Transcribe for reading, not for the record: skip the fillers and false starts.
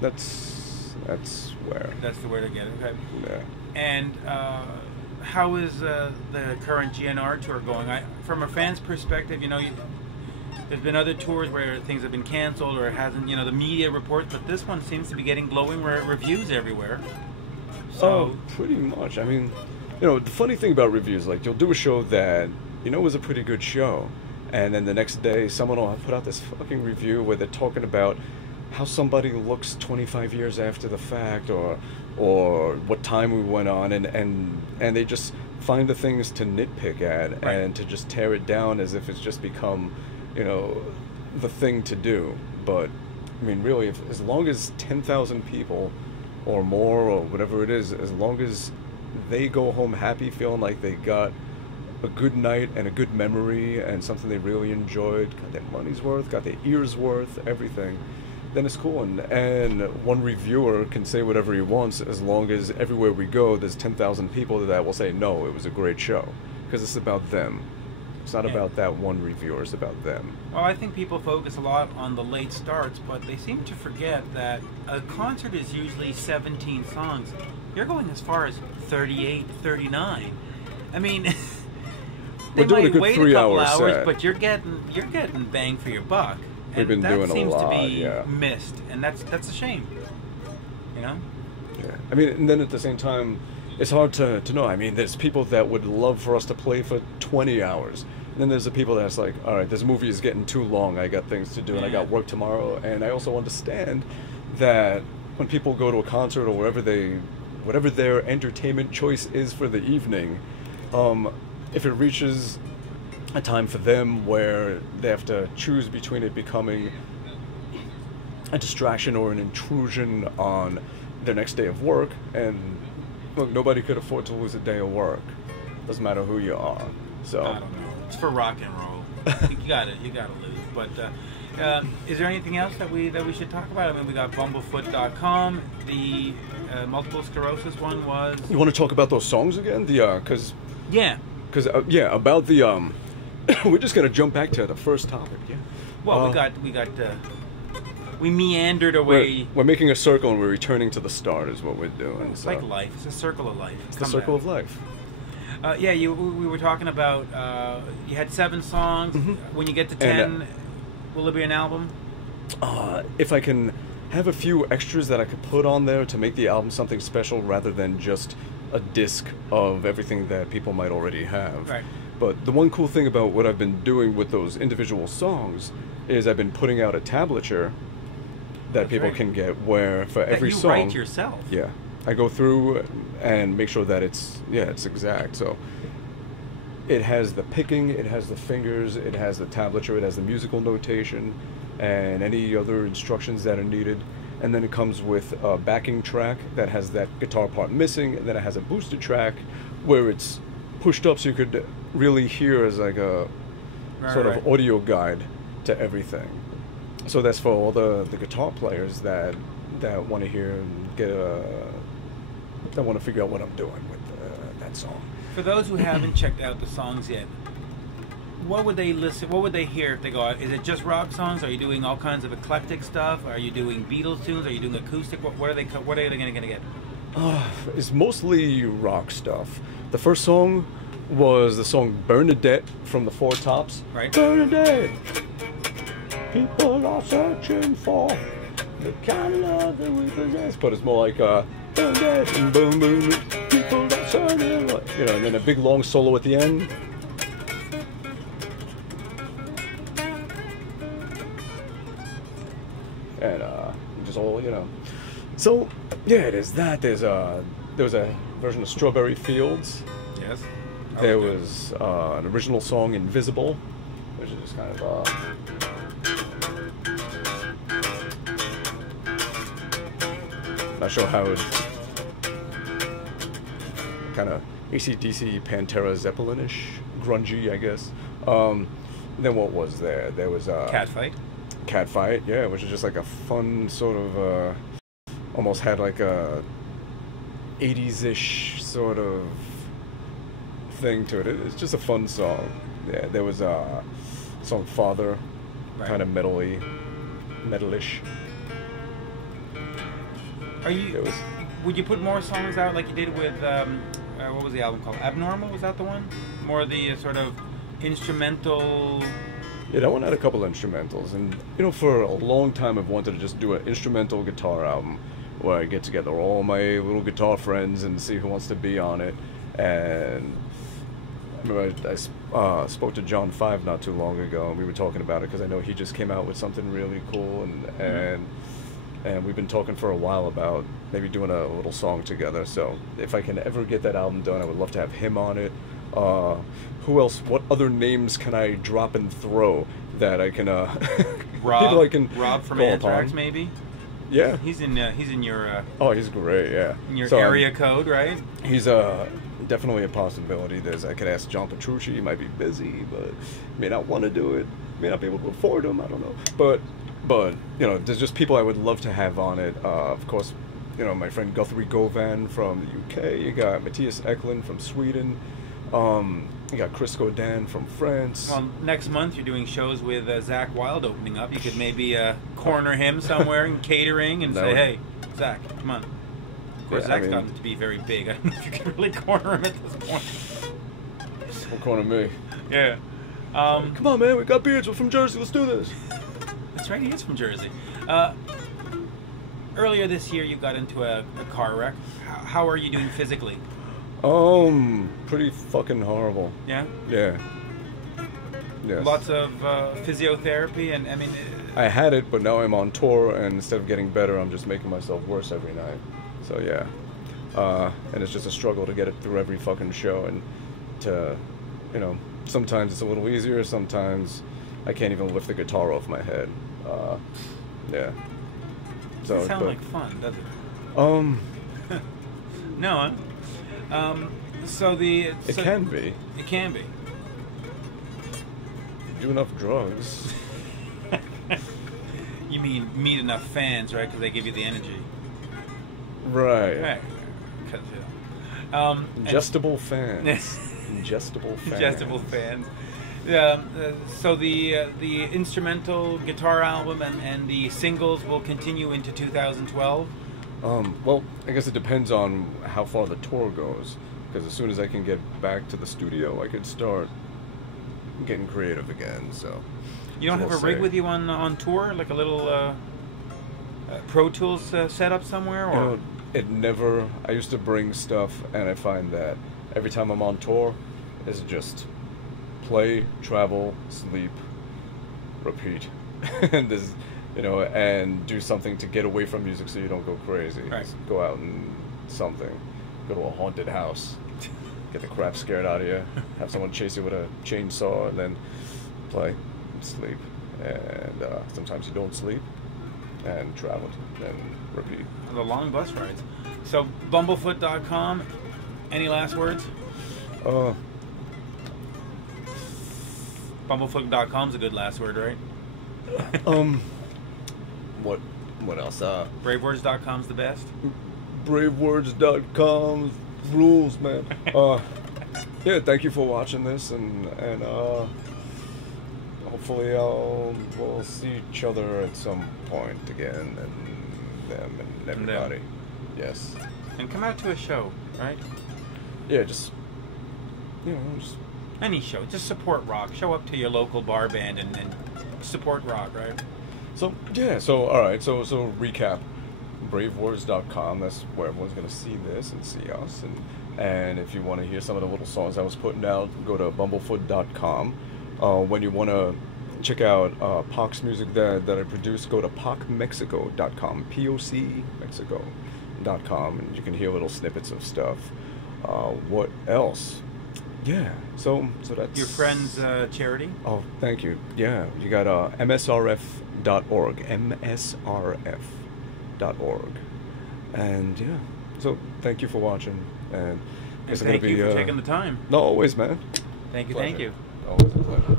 That's where. That's the way to get it. Okay. Yeah. And how is the current GNR tour going? From a fan's perspective, there's been other tours where things have been canceled or it hasn't, the media reports, but this one seems to be getting glowing reviews everywhere. So pretty much. I mean, the funny thing about reviews, like you'll do a show that was a pretty good show, and then the next day someone will put out this fucking review where they're talking about how somebody looks 25 years after the fact, or what time we went on, and they just find the things to nitpick at, right, and to just tear it down as if it's just become the thing to do. But I mean, really, as long as 10,000 people or more or whatever it is, as long as they go home happy, feeling like they got a good night and a good memory and something they really enjoyed, got their money's worth, got their ears worth, everything, then it's cool. And one reviewer can say whatever he wants, as long as everywhere we go there's 10,000 people that will say, no, it was a great show, because it's about them. It's not about that one reviewer, it's about them. Well, I think people focus a lot on the late starts, but they seem to forget that a concert is usually 17 songs. You're going as far as 38, 39. I mean, they might wait a couple hours, set. But you're getting bang for your buck. We've been doing a lot, that seems to be missed, and that's a shame. Yeah. I mean, and then at the same time, it's hard to know. I mean, there's people that would love for us to play for 20 hours. And then there's the people that's like, all right, this movie is getting too long. I got things to do, and I got work tomorrow. And I also understand that when people go to a concert or whatever their entertainment choice is for the evening, if it reaches a time for them where they have to choose between it becoming a distraction or an intrusion on their next day of work, and look, nobody could afford to lose a day of work. Doesn't matter who you are. So I don't know. It's for rock and roll. you gotta lose. But is there anything else that we should talk about? I mean, we got Bumblefoot.com. The multiple sclerosis one was. You want to talk about those songs again? Because about the we're just gonna jump back to the first topic. Yeah. Well, we meandered away. We're making a circle and we're returning to the start is what we're doing. It's like life. It's a circle of life. It's the circle of life. We were talking about, you had 7 songs. Mm-hmm. When you get to 10, will there be an album? If I can have a few extras that I could put on there to make the album something special rather than just a disc of everything that people might already have. Right. But the one cool thing about what I've been doing with those individual songs is I've been putting out a tablature that people can get where for every song... you write yourself. Yeah. I go through and make sure that it's exact. So it has the picking, it has the fingers, it has the tablature, it has the musical notation, and any other instructions that are needed. And then it comes with a backing track that has that guitar part missing, and then it has a boosted track where it's pushed up so you could really hear as like a sort of audio guide to everything. So that's for all the guitar players that want to hear and get that want to figure out what I'm doing with that song. For those who haven't checked out the songs yet, what would they listen? What would they hear if they go out? Is it just rock songs? Are you doing all kinds of eclectic stuff? Are you doing Beatles tunes? Are you doing acoustic? What are they going to get? It's mostly rock stuff. The first song was the song Bernadette from the Four Tops. Right. Bernadette, people are searching for the kind of love that we possess. But it's more like Bernadette and boom boom, people are searching, and then a big long solo at the end. And just all, So, yeah, it is that. There was a version of Strawberry Fields. Yes. There was an original song, Invisible, which is just kind of... not sure how it... kind of AC/DC, Pantera, Zeppelin-ish, grungy, I guess. Then what was there? There was... Catfight. Catfight, yeah, which is just like a fun sort of... almost had like a 80s-ish sort of thing to it. It's just a fun song. Yeah, there was a song Father, kind of metalish. Are you? It was. Would you put more songs out like you did with what was the album called? Abnormal, was that the one? More the sort of instrumental. Yeah, that one had a couple instrumentals, and you know, for a long time I've wanted to just do an instrumental guitar album where I get together all my little guitar friends and see who wants to be on it. And I remember I spoke to John 5 not too long ago, and we were talking about it because I know he just came out with something really cool, and we've been talking for a while about maybe doing a little song together. So if I can ever get that album done, I would love to have him on it. Who else? What other names can I drop and throw that I can people I can Rob from call Anthrax, upon? maybe. Yeah, He's in your oh, he's great. Yeah, in your So, area code, right? he's definitely a possibility. I could ask John Petrucci. He might be busy, but may not want to do it. May not be able to afford him. I don't know. But you know, there's just people I would love to have on it. Of course, you know, my friend Guthrie Govan from the UK. You got Matthias Eklund from Sweden. You got Chris Godin from France. Well, next month you're doing shows with Zach Wilde opening up. You could maybe corner him somewhere in catering and say, "Hey, Zach, come on." Of course, Zach's gotten to be very big. I don't know if you can really corner him at this point. Don't corner me. Yeah. Come on, man. We got beards. We're from Jersey. Let's do this. That's right. He is from Jersey. Earlier this year, you got into a car wreck. How are you doing physically? Pretty fucking horrible. Yeah? Yeah. Yes. Lots of physiotherapy, and I mean... I had it, but now I'm on tour, and instead of getting better, I'm just making myself worse every night. So, yeah. And it's just a struggle to get it through every fucking show, and to, you know, sometimes it's a little easier, sometimes I can't even lift the guitar off my head. Yeah. So, Doesn't sound like fun, does it? No, huh? It can be. It can be. Do enough drugs. You mean meet enough fans, right? Because they give you the energy. Right. Right. Ingestible fans. Ingestible fans. Ingestible fans. So the instrumental guitar album and the singles will continue into 2012? Well, I guess it depends on how far the tour goes. Because as soon as I can get back to the studio, I could start getting creative again. So you don't have a rig with you on tour, like a little Pro Tools setup somewhere, or? You know, it never. I used to bring stuff, and I find that every time I'm on tour, it's just play, travel, sleep, repeat, and this, you know, and do something to get away from music so you don't go crazy. Right. Just go out and something. Go to a haunted house, get the crap scared out of you, have someone chase you with a chainsaw, and then play and sleep. And sometimes you don't sleep, and travel, and repeat. The long bus rides. So, Bumblefoot.com, any last words? Bumblefoot.com's a good last word, right? What else? Bravewords.com's the best? Bravewords.com rules, man. Yeah, thank you for watching this, and hopefully we'll see each other at some point again, and them and everybody. Yes. And come out to a show, right? Yeah, just, you know, just any show. Just support rock. Show up to your local bar band and support rock, right? So yeah, all right, so recap. Bravewords.com, that's where everyone's going to see this and see us, and if you want to hear some of the little songs I was putting out, go to bumblefoot.com. When you want to check out Pac's music that I produce, go to pacmexico.com, POCmexico.com, and you can hear little snippets of stuff. What else? Yeah, so that's... Your friend's charity? Oh, thank you. Yeah, you got msrf.org, msrf.org. And yeah, so thank you for watching, and thank you for taking the time. No, always, man. Thank you. Pleasure. Thank you. Always a pleasure.